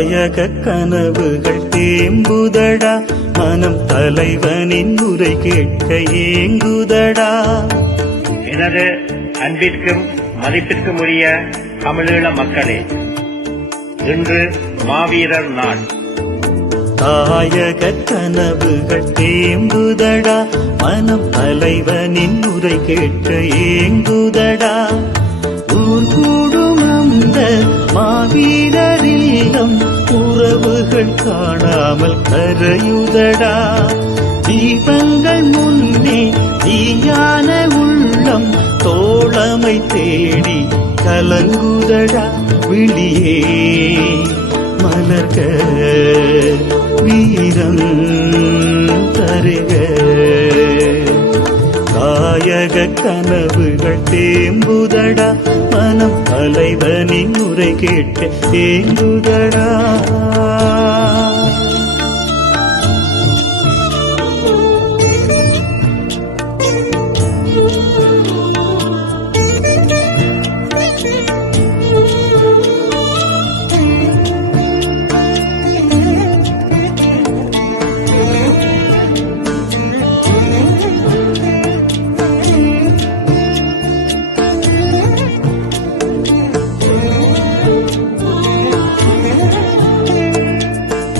தாயக கனவுகள் தேம்புதடா, மனம் தலைவனின் உரை கேட்க ஏங்குதடா. எனது அன்பிற்கும் மதிப்பிற்கும் உரிய தமிழீழ மக்களே, இன்று மாவீரர் நாள். தாயக கனவுகள் தேம்புதடா, மனம் தலைவனின் உரை கேட்க ஏங்குதடா. ஊர் கூடும் அந்த மாவீரர் இல்லம் உறவுகள் காணாமல் கரையுதடா. தீபங்கள் முன்னே தீயான உள்ளம் தோழமை தேடி கலங்குதடா. விழியே மலர்க வீரம் தருக. தாயக கனவுகள் தேம்புதடா, மனம் தலைவனின் உரை கேட்க ஏங்குதடா.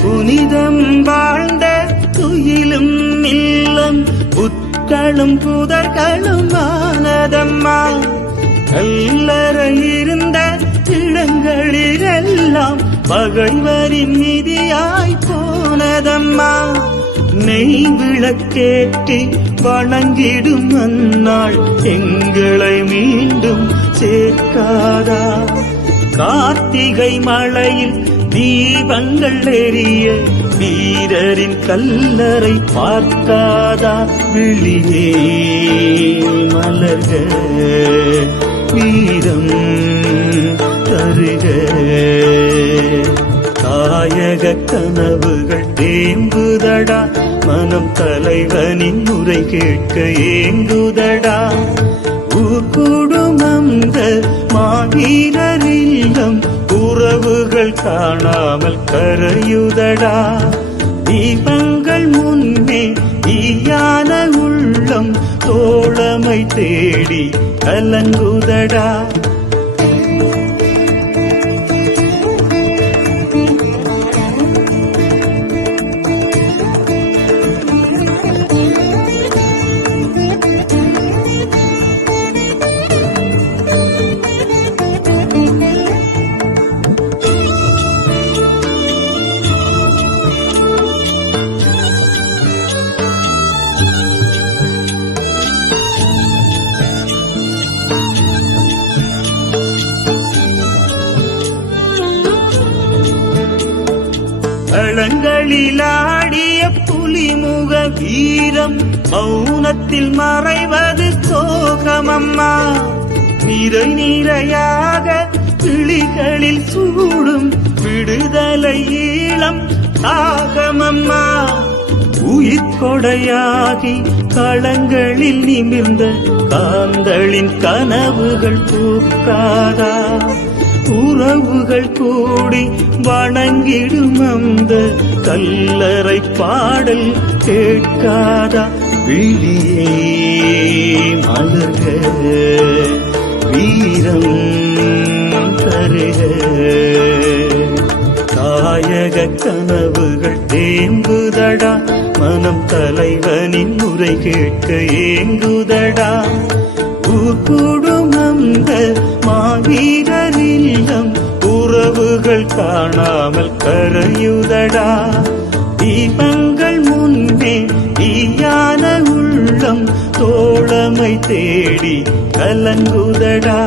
புனிதம் வாழ்ந்த துயிலும் இல்லம் புட்களும் புதர்களும் ஆனதம்மா. கல்லறை இருந்த இடங்களிலெல்லாம் பகைவரின் நிதியாய் போனதம்மா. நெய் விளக்கேற்றி வணங்கிடும் அந்நாள் எங்களை மீண்டும் சேர்க்காதா. கார்த்திகை மழையில் தீபங்கள் எரிய வீரரின் கல்லறை பார்க்காதா. விழியே மலர்க வீரம் தருக. தாயக கனவுகள் தேம்புதடா, மனம் தலைவனின் உரை கேட்க ஏங்குதடா. கூடும் அந்த மாவீரர் இல்லம் உறவுகள் காணாமல் கரையுதடா. தீபங்கள் முன்னே தீயான உள்ளம் தோழமை தேடி கலங்குதடா. களங்களிலாடிய புலிமுக வீரம் மௌனத்தில் மறைவது சோகமம்மா. நிறை நிறையாக கிளிகளில் சூடும் விடுதலை ஈழம் தாகமம்மா. உயிர்கொடையாகி களங்களில் நிமிர்ந்த காந்தளின் கனவுகள் பூக்காதா. உறவுகள் கூடி வணங்கிடும் அந்த கல்லறை பாடல் கேட்காதா. விழியே மலர்க வீரம் தருக. தாயக கனவுகள் தேம்புதடா, மனம் தலைவனின் உரை கேட்க ஏங்குதடா. கூடும் அந்த மாவீரர் இல்லம் உறவுகள் காணாமல் கரையுதடா. தீபங்கள் முன்னே தீயான உள்ளம் தோழமை தேடி கலங்குதடா.